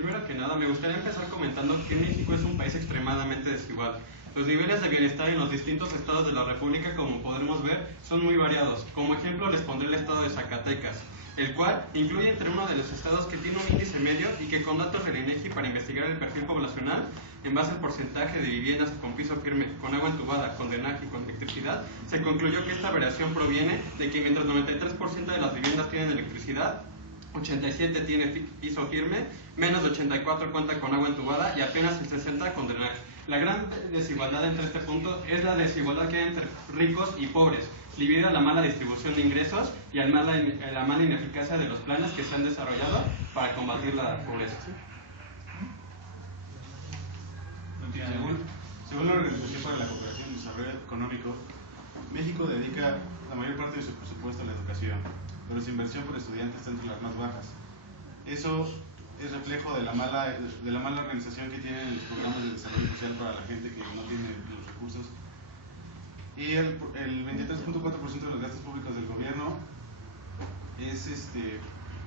primero que nada me gustaría empezar comentando que México es un país extremadamente desigual. Los niveles de bienestar en los distintos estados de la República, como podremos ver, son muy variados. Como ejemplo les pondré el estado de Zacatecas, el cual incluye entre uno de los estados que tiene un índice medio y que con datos del INEGI para investigar el perfil poblacional, en base al porcentaje de viviendas con piso firme, con agua entubada, con drenaje y con electricidad, se concluyó que esta variación proviene de que mientras 93% de las viviendas tienen electricidad, 87 tiene piso firme, menos de 84 cuenta con agua entubada y apenas el 60 con drenaje. La gran desigualdad entre este punto es la desigualdad que hay entre ricos y pobres, debido a la mala distribución de ingresos y a la mala ineficacia de los planes que se han desarrollado para combatir la pobreza. Según la Organización para la Cooperación y Desarrollo Económico, México dedica la mayor parte de su presupuesto a la educación, pero su inversión por estudiante está entre las más bajas. Eso es reflejo de la mala organización que tienen los programas de desarrollo social para la gente que no tiene los recursos. Y el 23.4% de los gastos públicos del gobierno es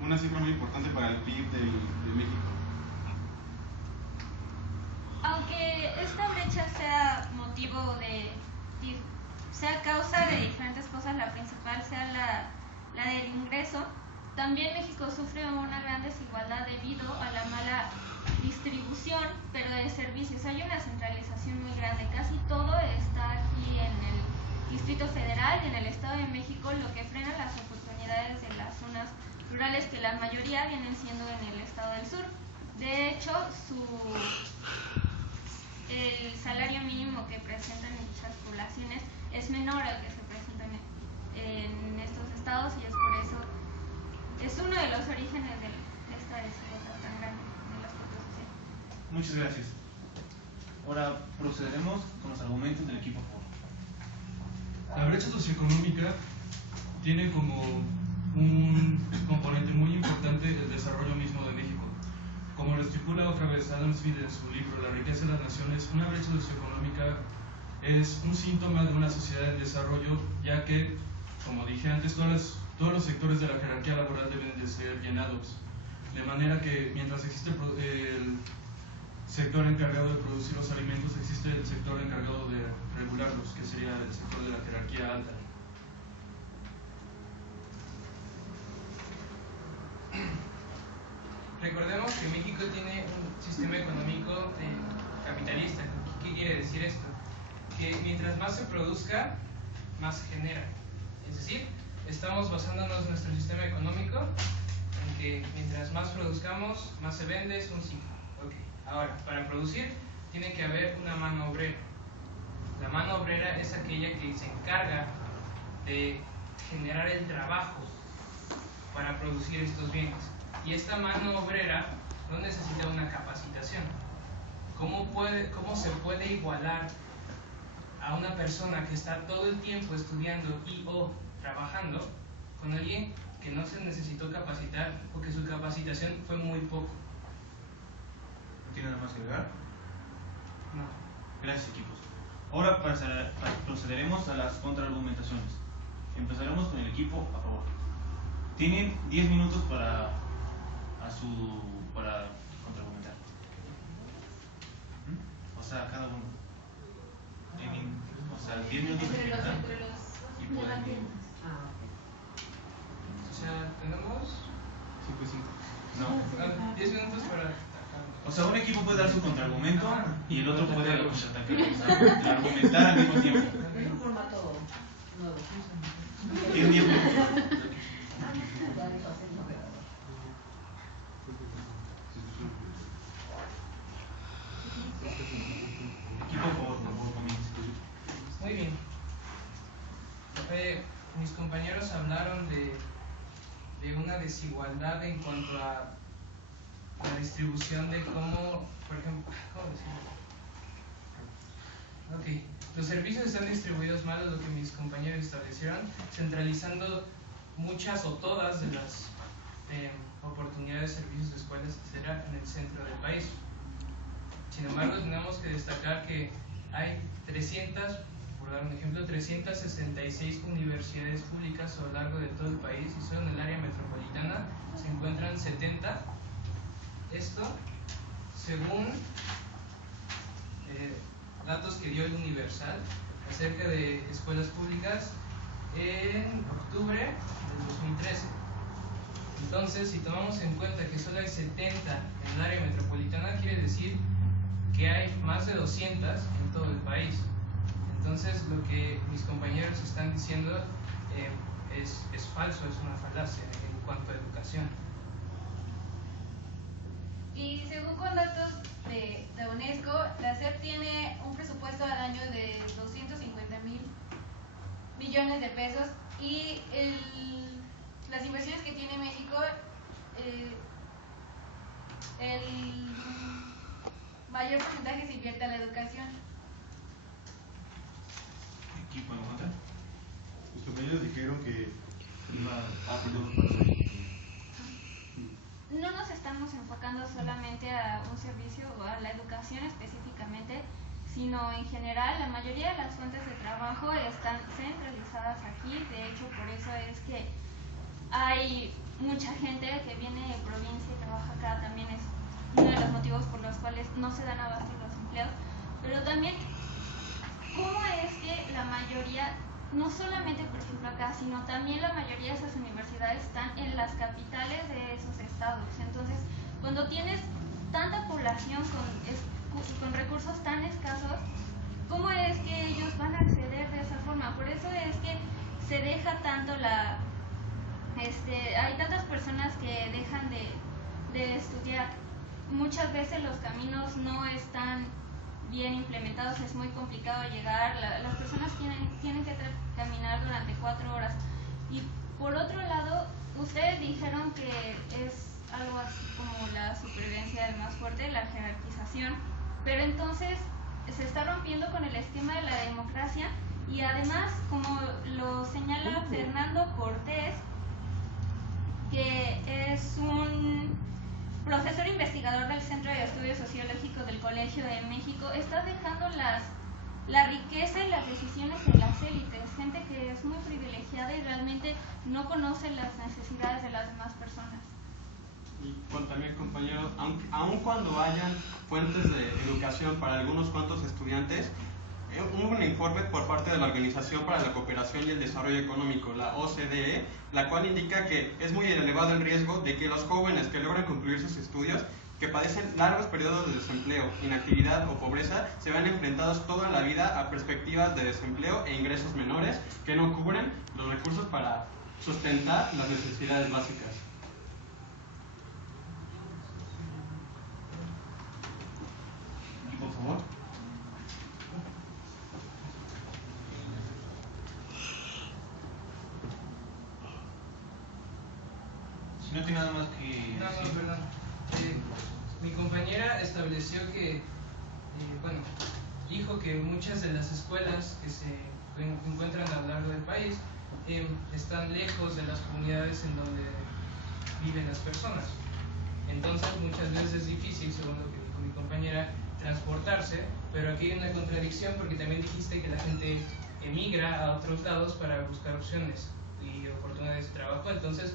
una cifra muy importante para el PIB de México. Aunque esta brecha sea sea causa de diferentes cosas, la principal sea la del ingreso, también México sufre una gran desigualdad debido a la mala distribución, pero de servicios. Hay una centralización muy grande, casi todo está aquí en el Distrito Federal y en el Estado de México, lo que frena las oportunidades de las zonas rurales, que la mayoría vienen siendo en el Estado del Sur. De hecho, el salario mínimo que presentan en dichas poblaciones es menor al que se presenta en estos estados, y es por eso, es uno de los orígenes de esta desigualdad tan grande de las cosas sociales. Muchas gracias. Ahora procederemos con los argumentos del equipo FOR. La brecha socioeconómica tiene como un componente muy importante el desarrollo mismo de México. Como lo estipula otra vez Adam Smith en su libro La riqueza de las naciones, una brecha socioeconómica es un síntoma de una sociedad en desarrollo, ya que, como dije antes, todos los sectores de la jerarquía laboral deben de ser llenados, de manera que mientras existe el sector encargado de producir los alimentos, existe el sector encargado de regularlos, que sería el sector de la jerarquía alta. Recordemos que México tiene un sistema económico capitalista. ¿Qué quiere decir esto? Que mientras más se produzca, más se genera. Es decir, estamos basándonos en nuestro sistema económico en que mientras más produzcamos, más se vende, es un ciclo. Okay. Ahora, para producir tiene que haber una mano obrera. La mano obrera es aquella que se encarga de generar el trabajo para producir estos bienes. Y esta mano obrera no necesita una capacitación. ¿Cómo se puede igualar a una persona que está todo el tiempo estudiando y o trabajando con alguien que no se necesitó capacitar porque su capacitación fue muy poco? ¿No tiene nada más que agregar? No. Gracias, equipos. Ahora procederemos a las contraargumentaciones. Empezaremos con el equipo a favor. Tienen 10 minutos para contraargumentar. O sea, cada uno. Tienen, 10 minutos de general y pueden ir. O sea, tenemos 5 y 5. No. 10 minutos para... O sea, un equipo puede dar su contraargumento y el otro puede contraatacar, argumentar al mismo tiempo. Es un formato nuevo. Tienen 10 minutos. Equipo, por favor, comienza. Muy bien. Mis compañeros hablaron de una desigualdad en cuanto a la distribución de cómo, por ejemplo, ¿cómo decirlo? Ok, los servicios están distribuidos mal, es lo que mis compañeros establecieron, centralizando muchas o todas de las oportunidades, servicios de escuelas, etcétera, en el centro del país. Sin embargo, tenemos que destacar que hay 300, por dar un ejemplo, 366 universidades públicas a lo largo de todo el país, y solo en el área metropolitana se encuentran 70. Esto según datos que dio el Universal acerca de escuelas públicas en octubre del 2013. Entonces, si tomamos en cuenta que solo hay 70 en el área metropolitana, quiere decir que hay más de 200 en todo el país. Entonces, lo que mis compañeros están diciendo es falso, es una falacia en cuanto a educación. Y según con datos de UNESCO, la SEP tiene un presupuesto al año de 250,000 millones de pesos y las inversiones que tiene México, el mayor porcentaje se invierte a la educación. ¿Equipo en contra? Los compañeros dijeron que No nos estamos enfocando solamente a un servicio o a la educación específicamente, sino en general la mayoría de las fuentes de trabajo están centralizadas aquí. De hecho, por eso es que hay mucha gente que viene de provincia y trabaja acá. También es uno de los motivos por los cuales no se dan abasto los empleos. Pero también, ¿cómo es que la mayoría, no solamente por ejemplo acá, sino también la mayoría de esas universidades están en las capitales de esos estados? Entonces, cuando tienes tanta población con recursos tan escasos, ¿cómo es que ellos van a acceder de esa forma? Por eso es que se deja tanto hay tantas personas que dejan de estudiar. Muchas veces los caminos no están bien implementados, es muy complicado llegar, las personas tienen que caminar durante 4 horas. Y por otro lado, ustedes dijeron que es algo así como la supervivencia del más fuerte, la jerarquización, pero entonces se está rompiendo con el esquema de la democracia y además, como lo señala Fernando Cortés, que es un profesor investigador del Centro de Estudios Sociológicos del Colegio de México, está dejando la riqueza y las decisiones en las élites, gente que es muy privilegiada y realmente no conoce las necesidades de las demás personas. Y también, compañeros, aun cuando hayan fuentes de educación para algunos cuantos estudiantes, hubo un informe por parte de la Organización para la Cooperación y el Desarrollo Económico, la OCDE, la cual indica que es muy elevado el riesgo de que los jóvenes que logran concluir sus estudios, que padecen largos periodos de desempleo, inactividad o pobreza, se ven enfrentados toda la vida a perspectivas de desempleo e ingresos menores que no cubren los recursos para sustentar las necesidades básicas. Y por favor. Si no tiene nada más que No, decir. perdón. Mi compañera estableció que, dijo que muchas de las escuelas que se encuentran a lo largo del país están lejos de las comunidades en donde viven las personas. Entonces, muchas veces es difícil, según lo que dijo mi compañera, transportarse, pero aquí hay una contradicción porque también dijiste que la gente emigra a otros lados para buscar opciones y oportunidades de trabajo. Entonces,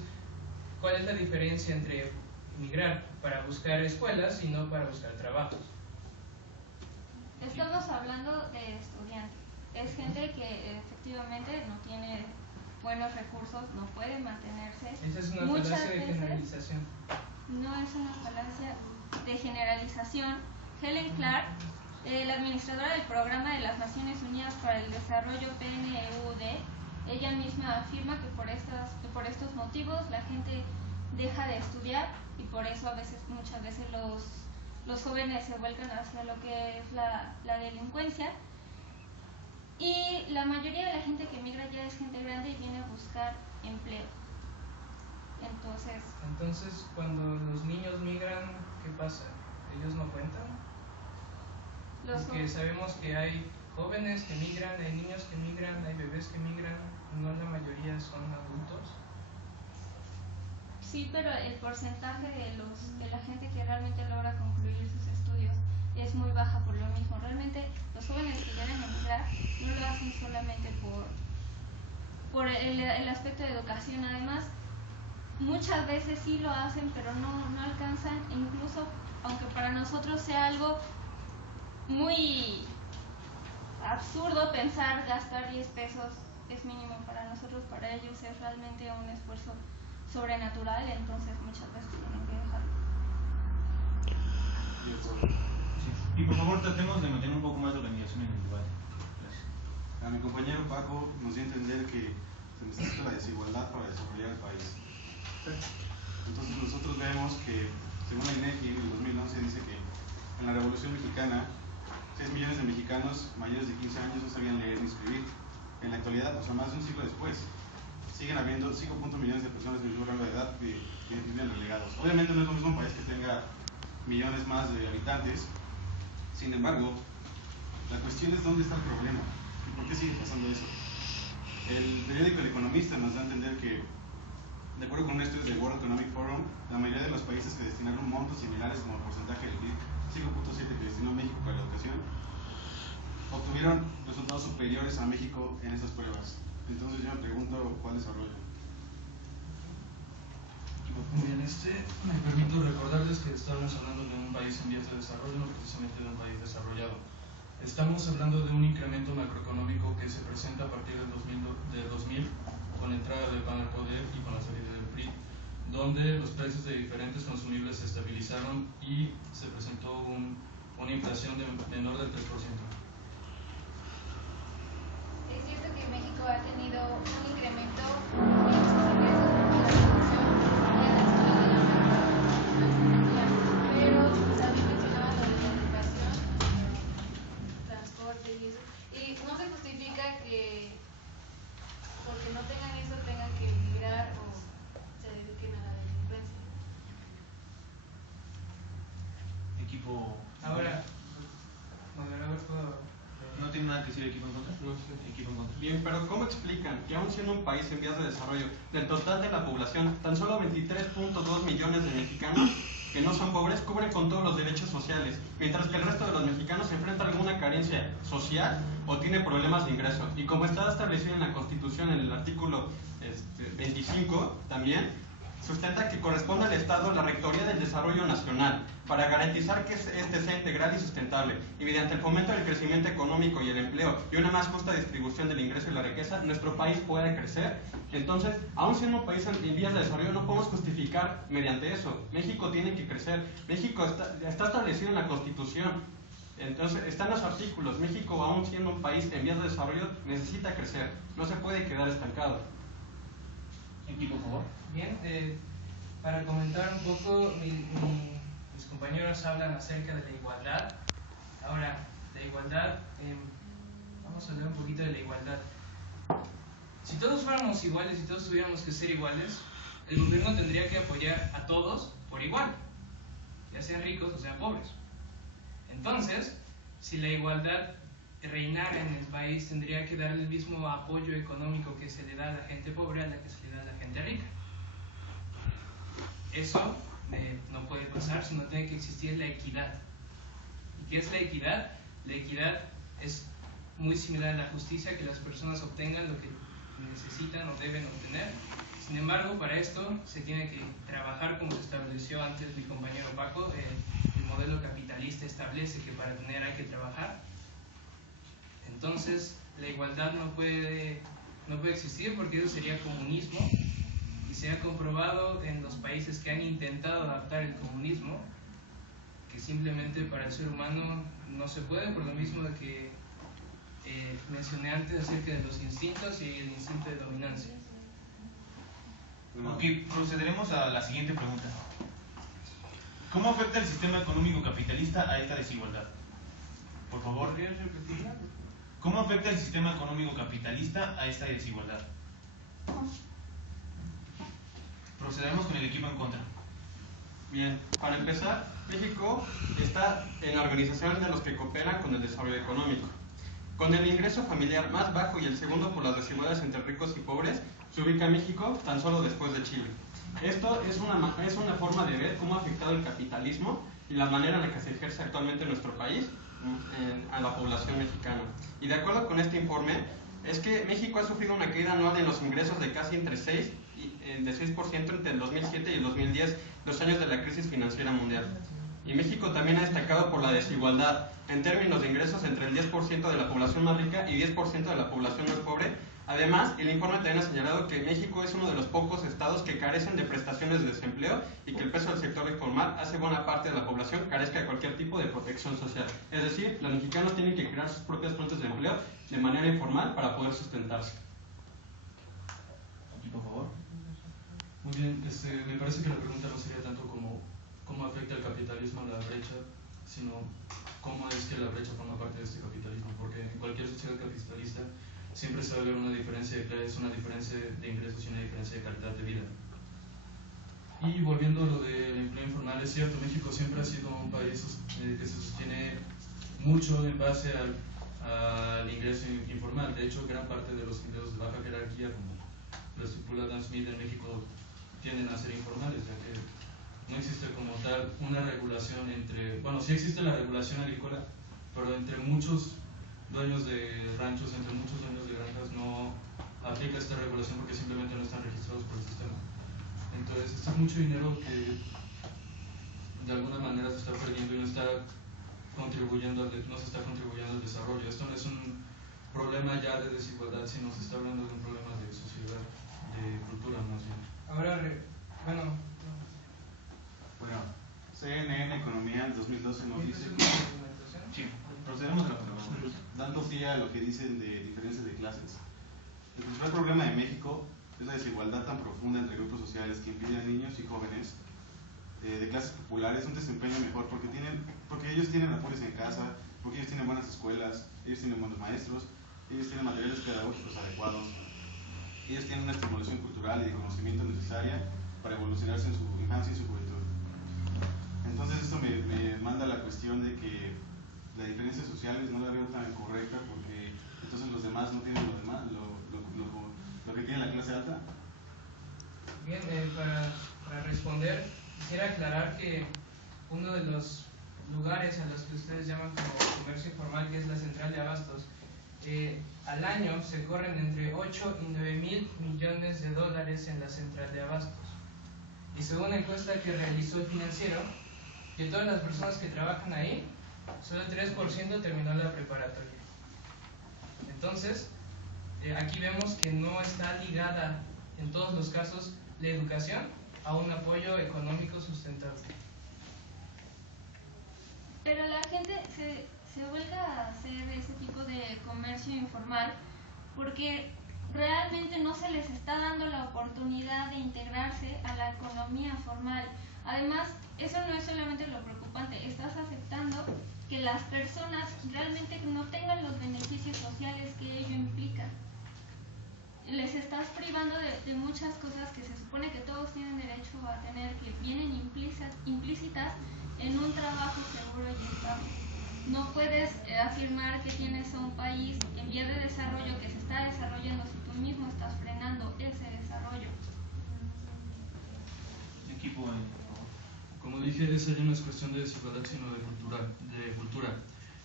¿cuál es la diferencia entre emigrar para buscar escuelas y no para buscar trabajos? Estamos hablando de estudiantes. Es gente que efectivamente no tiene buenos recursos, no puede mantenerse. Esa es una Muchas falacia de veces generalización. no es una falacia de generalización. Helen Clark, la administradora del Programa de las Naciones Unidas para el Desarrollo PNUD, ella misma afirma que por estos motivos la gente deja de estudiar y por eso muchas veces los jóvenes se vuelcan hacia lo que es la delincuencia. Y la mayoría de la gente que migra ya es gente grande y viene a buscar empleo. Entonces, cuando los niños migran, ¿qué pasa? ¿Ellos no cuentan? Porque sabemos que hay jóvenes que migran, hay niños que migran, hay bebés que migran, no la mayoría son adultos. Sí, pero el porcentaje de la gente que realmente logra concluir sus estudios es muy baja por lo mismo. Realmente los jóvenes que quieren emigrar no lo hacen solamente por el aspecto de educación. Además, muchas veces sí lo hacen, pero no alcanzan, incluso aunque para nosotros sea algo muy absurdo pensar gastar 10 pesos es mínimo para nosotros, para ellos es realmente un esfuerzo sobrenatural, entonces muchas veces tienen que dejarlo. Sí. Y por favor tratemos de mantener un poco más de organización en el debate. Gracias. A mi compañero Paco nos dio a entender que se necesita la desigualdad para desarrollar el país. Entonces nosotros vemos que, según la INEGI, en el 2011 dice que en la Revolución Mexicana 6 millones de mexicanos mayores de 15 años no sabían leer ni escribir. En la actualidad, o sea, más de un siglo después, siguen habiendo 5 millones de personas de mismo rango de edad que viven relegados. Obviamente no es lo mismo un país que tenga millones más de habitantes. Sin embargo, la cuestión es dónde está el problema y por qué sigue pasando eso. El periódico El Economista nos da a entender que, de acuerdo con un estudio del World Economic Forum, la mayoría de los países que destinaron montos similares como porcentaje del PIB, 5.7 que destinó México para la educación, obtuvieron resultados superiores a México en estas pruebas. Entonces yo me pregunto, ¿cuál desarrollo? Muy bien, me permito recordarles que estamos hablando de un país en vías de desarrollo, no precisamente de un país desarrollado. Estamos hablando de un incremento macroeconómico que se presenta a partir del 2000 con la entrada del PAN al poder y con la salida del PRI, donde los precios de diferentes consumibles se estabilizaron y se presentó una inflación de menor del 3%. Es cierto que México ha tenido un incremento en sus ingresos por la producción y el resto de la pero también mencionaba lo de la educación, transporte y eso, y no se justifica que porque no tengan eso tengan que emigrar o se dediquen a la delincuencia. Equipo. Ahora, moderador, ¿puedo? ¿No tiene nada que decir equipo en contra? No sé. Equipo en contra. Bien, pero ¿cómo explican que aún siendo un país en vías de desarrollo, del total de la población, tan solo 23.2 millones de mexicanos que no son pobres cubren con todos los derechos sociales, mientras que el resto de los mexicanos enfrenta alguna carencia social o tiene problemas de ingreso? Y como está establecido en la Constitución, en el artículo 25 también, sustenta que corresponde al Estado la Rectoría del Desarrollo Nacional para garantizar que este sea integral y sustentable, y mediante el fomento del crecimiento económico y el empleo y una más justa distribución del ingreso y la riqueza, nuestro país puede crecer. Entonces, aún siendo un país en vías de desarrollo, no podemos justificar mediante eso. México tiene que crecer. México está establecido en la Constitución. Entonces, están los artículos. México, aún siendo un país en vías de desarrollo, necesita crecer. No se puede quedar estancado. Equipo, por favor. Bien, para comentar un poco, mis compañeros hablan acerca de la igualdad. Ahora, la igualdad, vamos a hablar un poquito de la igualdad. Si todos fuéramos iguales y todos tuviéramos que ser iguales, el gobierno tendría que apoyar a todos por igual, ya sean ricos o sean pobres. Entonces, si la igualdad reinara en el país, tendría que darle el mismo apoyo económico que se le da a la gente pobre a la que se le da a la gente rica. Eso no puede pasar, sino tiene que existir la equidad. ¿Y qué es la equidad? La equidad es muy similar a la justicia, que las personas obtengan lo que necesitan o deben obtener. Sin embargo, para esto se tiene que trabajar como se estableció antes mi compañero Paco. El modelo capitalista establece que para tener hay que trabajar. Entonces, la igualdad no puede existir porque eso sería comunismo, y se ha comprobado en los países que han intentado adaptar el comunismo que simplemente para el ser humano no se puede, por lo mismo de que mencioné antes acerca de los instintos y el instinto de dominancia. Ok, procederemos a la siguiente pregunta. ¿Cómo afecta el sistema económico capitalista a esta desigualdad? Por favor. ¿Podrías repetirla? ¿Cómo afecta el sistema económico capitalista a esta desigualdad? Procedemos con el equipo en contra. Bien, para empezar, México está en la organización de los que cooperan con el desarrollo económico. Con el ingreso familiar más bajo y el segundo por las desigualdades entre ricos y pobres, se ubica México tan solo después de Chile. Esto es una forma de ver cómo ha afectado el capitalismo y la manera en la que se ejerce actualmente en nuestro país a la población mexicana. Y de acuerdo con este informe, es que México ha sufrido una caída anual en los ingresos de casi entre 6 de 6% entre el 2007 y el 2010, los años de la crisis financiera mundial. Y México también ha destacado por la desigualdad en términos de ingresos entre el 10% de la población más rica y 10% de la población más pobre. Además, el informe también ha señalado que México es uno de los pocos estados que carecen de prestaciones de desempleo y que el peso del sector informal hace buena parte de la población carezca de cualquier tipo de protección social. Es decir, los mexicanos tienen que crear sus propias fuentes de empleo de manera informal para poder sustentarse. Aquí, por favor. Muy bien, me parece que la pregunta no sería tanto como cómo afecta el capitalismo a la brecha, sino cómo es que la brecha forma parte de este capitalismo, porque en cualquier sociedad capitalista siempre se va a ver una diferencia de clases, una diferencia de ingresos y una diferencia de calidad de vida. Y volviendo a lo del empleo informal, es cierto, México siempre ha sido un país que se sostiene mucho en base al ingreso informal. De hecho, gran parte de los ingresos de baja jerarquía, como lo estipula Adam Smith en México, tienden a ser informales, ya que no existe como tal una regulación entre, bueno, sí existe la regulación agrícola, pero entre muchos dueños de ranchos, entre muchos dueños de granjas no aplica esta regulación porque simplemente no están registrados por el sistema. Entonces, este es mucho dinero que de alguna manera se está perdiendo y no se está contribuyendo al desarrollo. Esto no es un problema ya de desigualdad, sino se está hablando de un problema de sociedad, de cultura más bien. Ahora, bueno, CNN Economía en 2012 nos dice que, Sí, procedemos a la pregunta. dando pie a lo que dicen de diferencias de clases, el principal problema de México es la desigualdad tan profunda entre grupos sociales que impide a niños y jóvenes de clases populares un desempeño mejor porque ellos tienen apoyos en casa, porque ellos tienen buenas escuelas, ellos tienen buenos maestros, ellos tienen materiales pedagógicos adecuados, ellos tienen una estimulación cultural y de conocimiento necesaria para evolucionarse en su infancia y su juventud. Entonces esto me manda a la cuestión de que la diferencia social no la veo tan correcta porque entonces los demás no tienen lo que tiene la clase alta. bien, para responder, quisiera aclarar que uno de los lugares a los que ustedes llaman como comercio informal, que es la central de abastos, al año se corren entre 8 y 9 mil millones de dólares en la central de abastos. Y según una encuesta que realizó el Financiero, de todas las personas que trabajan ahí, solo el 3% terminó la preparatoria. Entonces, aquí vemos que no está ligada en todos los casos la educación a un apoyo económico sustentable. Pero la gente se vuelca a hacer ese tipo de comercio informal porque realmente no se les está dando la oportunidad de integrarse a la economía formal. Además, eso no es solamente lo preocupante, estás aceptando que las personas realmente no tengan los beneficios sociales que ello implica. Les estás privando de muchas cosas que se supone que todos tienen derecho a tener, que vienen implícitas en un trabajo seguro y estable. No puedes afirmar que tienes a un país en vía de desarrollo que se está desarrollando si tú mismo estás frenando ese desarrollo. Equipo, por favor. Como dije, esa ya no es cuestión de desigualdad, sino de cultura.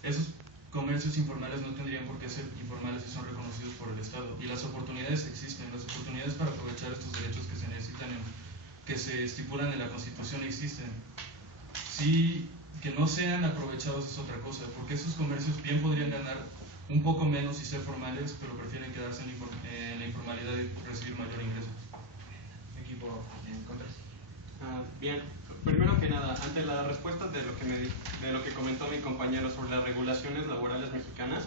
Esos comercios informales no tendrían por qué ser informales si son reconocidos por el Estado. Y las oportunidades existen, las oportunidades para aprovechar estos derechos que se necesitan, que se estipulan en la Constitución existen. Sí, que no sean aprovechados es otra cosa, porque esos comercios bien podrían ganar un poco menos y ser formales, pero prefieren quedarse en la informalidad y recibir mayor ingreso. Equipo, en contra. Bien, primero que nada, ante la respuesta de lo que comentó mi compañero sobre las regulaciones laborales mexicanas,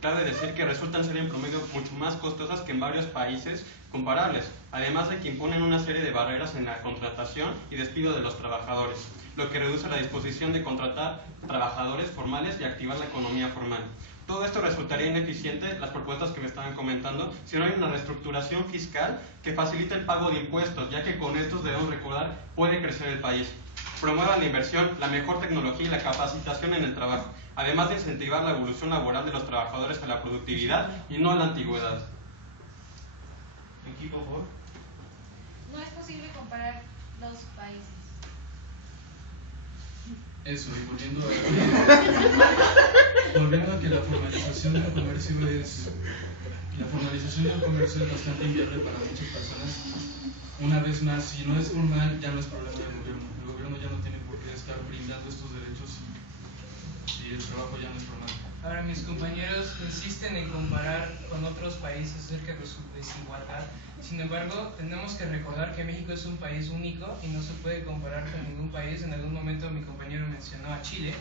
cabe decir que resultan ser en promedio mucho más costosas que en varios países comparables, además de que imponen una serie de barreras en la contratación y despido de los trabajadores, lo que reduce la disposición de contratar trabajadores formales y activar la economía formal. Todo esto resultaría ineficiente, las propuestas que me estaban comentando, si no hay una reestructuración fiscal que facilite el pago de impuestos, ya que con estos, debemos recordar, puede crecer el país. Promueva la inversión, la mejor tecnología y la capacitación en el trabajo, además de incentivar la evolución laboral de los trabajadores a la productividad y no a la antigüedad. Equipo, por favor. No es posible comparar los países. Eso, y volviendo a que la formalización del comercio es La formalización del comercio es bastante inviable para muchas personas. Una vez más, si no es formal, ya no es problema del gobierno. El gobierno ya no tiene por qué estar brindando estos derechos y el trabajo ya no es formal. Ahora, mis compañeros insisten en comparar con otros países acerca de su desigualdad. Sin embargo, tenemos que recordar que México es un país único y no se puede comparar con ningún país. En algún momento mi compañero mencionó a Chile.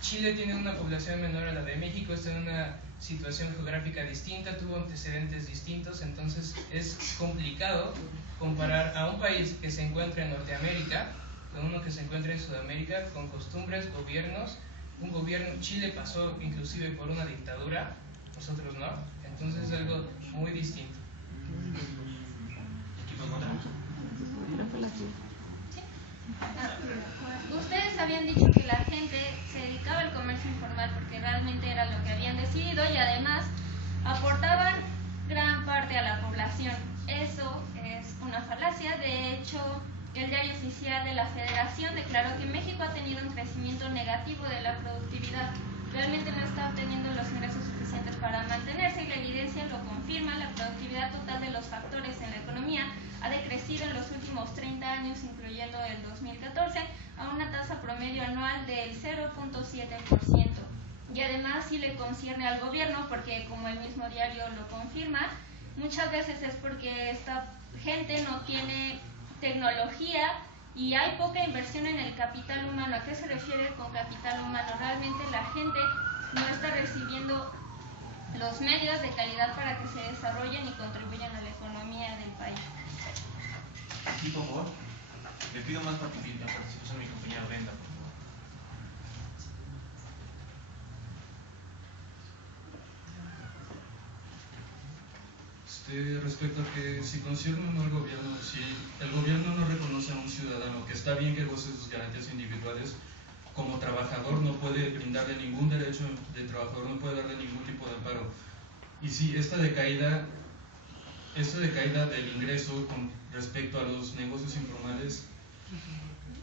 Chile tiene una población menor a la de México, está en una situación geográfica distinta, tuvo antecedentes distintos, entonces es complicado comparar a un país que se encuentra en Norteamérica con uno que se encuentra en Sudamérica, con costumbres, gobiernos. Un gobierno, Chile pasó inclusive por una dictadura, nosotros no, entonces es algo muy distinto. Ustedes habían dicho que la gente se dedicaba al comercio informal porque realmente era lo que habían decidido y además aportaban gran parte a la población. Eso es una falacia. De hecho, el diario oficial de la Federación declaró que México ha tenido un crecimiento negativo de la productividad. Realmente no está obteniendo los ingresos suficientes para mantenerse y la evidencia lo confirma. La productividad total de los factores en la economía ha decrecido en los últimos 30 años, incluyendo el 2014, a una tasa promedio anual del 0.7%. Y además sí le concierne al gobierno, porque como el mismo diario lo confirma, muchas veces es porque esta gente no tiene tecnología y hay poca inversión en el capital humano. ¿A qué se refiere con capital humano? Realmente la gente no está recibiendo los medios de calidad para que se desarrollen y contribuyan a la economía del país. Sí, por favor. Le pido más participación a mi compañera Brenda. Respecto a que si concierne o no el gobierno, si el gobierno no reconoce a un ciudadano que está bien que goce sus garantías individuales, como trabajador no puede brindarle ningún derecho de trabajador, no puede darle ningún tipo de amparo. Y si esta decaída del ingreso con respecto a los negocios informales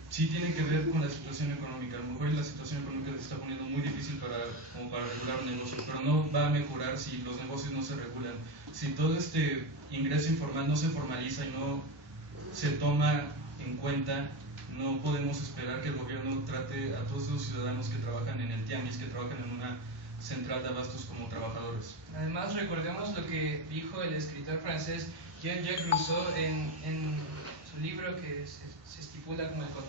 sí tiene que ver con la situación económica. A lo mejor la situación económica se está poniendo muy difícil como para regular un negocio, pero no va a mejorar si los negocios no se regulan. Si todo este ingreso informal no se formaliza y no se toma en cuenta, no podemos esperar que el gobierno trate a todos los ciudadanos que trabajan en el tianguis, que trabajan en una central de abastos como trabajadores. Además, recordemos lo que dijo el escritor francés Jean-Jacques Rousseau en su libro que se estipula como el